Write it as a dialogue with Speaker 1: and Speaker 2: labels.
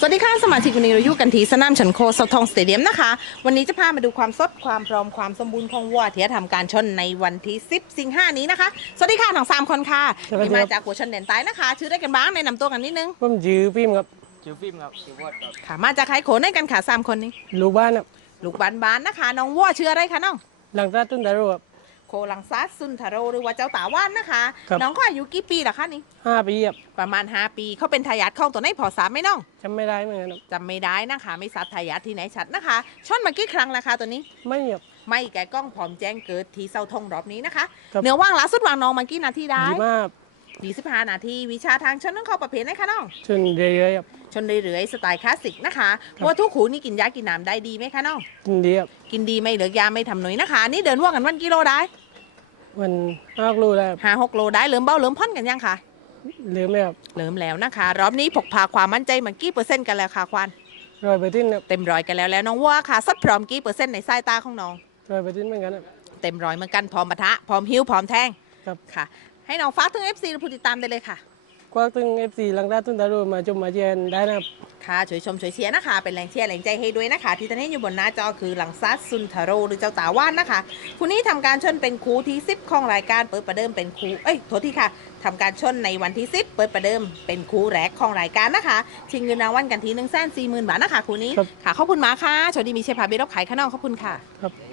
Speaker 1: สวัสดีค่ะสมาชิกวันนี้เราอยู่กันที่สนามชันโคสทองสเตเดียมนะคะวันนี้จะพามาดูความสดความพร้อมความสมบูรณ์ของวัวที่จะทำการชนในวันที่10 สิงหานี้นะคะสวัสดีค่ะทั้ง3 คนค่ะที่มาจากหัวชนเด่นใต้นะคะชื่อได้กันบ้างในนำตัวกันนิดนึง
Speaker 2: ผมชื่อฟิล์มครับ
Speaker 3: ชื่อฟิล์มครับชื่อวอดครับ
Speaker 1: ค่ะมาจากใครโขนได้กันค่ะ3 คนนี้
Speaker 2: ลูกบ้านครับ
Speaker 1: ลูกบ้านนะคะน้องวัวชื่ออะไรคะน้อง
Speaker 2: หลังจากต้นดารุครับ
Speaker 1: โคลังซัสซุนทาโรหรือว่าเจ้าตาว่านนะคะน้องก็อายุกี่ปีล่ะคะนี่
Speaker 2: 5 ปีครับ
Speaker 1: ประมาณ5 ปีเขาเป็นทายาทของตัวไหนพอสามไหมน้อง
Speaker 2: จำไม่ได้เหมือนกันครับ
Speaker 1: จำไม่ได้นะคะไม่ทราบทายาทที่ไหนชัดนะคะชนมากี่ครั้งแล้วคะตัวนี้
Speaker 2: ไม่ครับ
Speaker 1: ไม่แกกล้องผอมแจ้งเกิดทีเสาทงรอบนี้นะคะ
Speaker 2: ครับ
Speaker 1: เนื้อว่างล่าสุดวางน้องมากี่นาทีได้
Speaker 2: ดีมาก
Speaker 1: 25 นาทีวิชาทางชนต้องเข้าประเภทไหนคะน้อง
Speaker 2: ชนเรื่อยๆครับ
Speaker 1: ชนเรื่อยๆสไตล์คลาสสิกนะคะวัวทุกขูนี่กินยากินน้ำได้ดีไหมคะน้อง
Speaker 2: กินดีครับ
Speaker 1: กินดีไม่เหลือยาไม่ทำหนุยนะคะนี่เดินว่างกันวันกิโลได้
Speaker 2: มัน5 โลแล้วครับ
Speaker 1: 5-6 โลได้เริ่มเบ้าเริ่มพ่อนกันยังคะ
Speaker 2: ลืมแล้วครับ
Speaker 1: เริ่มแล้วนะคะรอบนี้พกพาความมั่นใจมากี่เปอร์เซ็นต์กันแล้วคะควาน
Speaker 2: 100%ครับ
Speaker 1: เต็มร้อยกันแล้วน้องวัวค่ะสัดพร้อมกี่เปอร์เซ็นต์ในสายตาของน้อง
Speaker 2: 100%เหมือนกันครับ
Speaker 1: เต็มร้อยเหมือนกันพร้อมปะทะพร้อมหิ้วพร้อมแทง
Speaker 2: ครับ
Speaker 1: ค่ะให้น้องฟ้าถึง FC ผู้ติดตามได้เลยค่ะ
Speaker 2: กว้างถึง FC หลังจากต้นดารุมาชมมาเชียร์ได้นะครับ
Speaker 1: ค่ะช่วยชมช่วยเชียร์นะคะเป็นแรงเชียร์แรงใจให้ด้วยนะคะที่ท่านเห็นอยู่บนหน้าจอคือหลังซัสซุนทาโรหรือเจ้าตาว่านนะคะคู่นี้ทำการชนเป็นคู่ที่10ของรายการเปิดประเดิมเป็นคู่โทษทีค่ะทำการชนในวันที่10เปิดประเดิมเป็นคู่แรกของรายการนะคะชิงเงินรางวัลกันที่140,000 บาทนะคะคู่นี้ค่ะขอบคุณมากค่ะโชคดีมีเชฟพาเบรอบขายข้างนอกขอบคุณค่ะ
Speaker 2: ครับ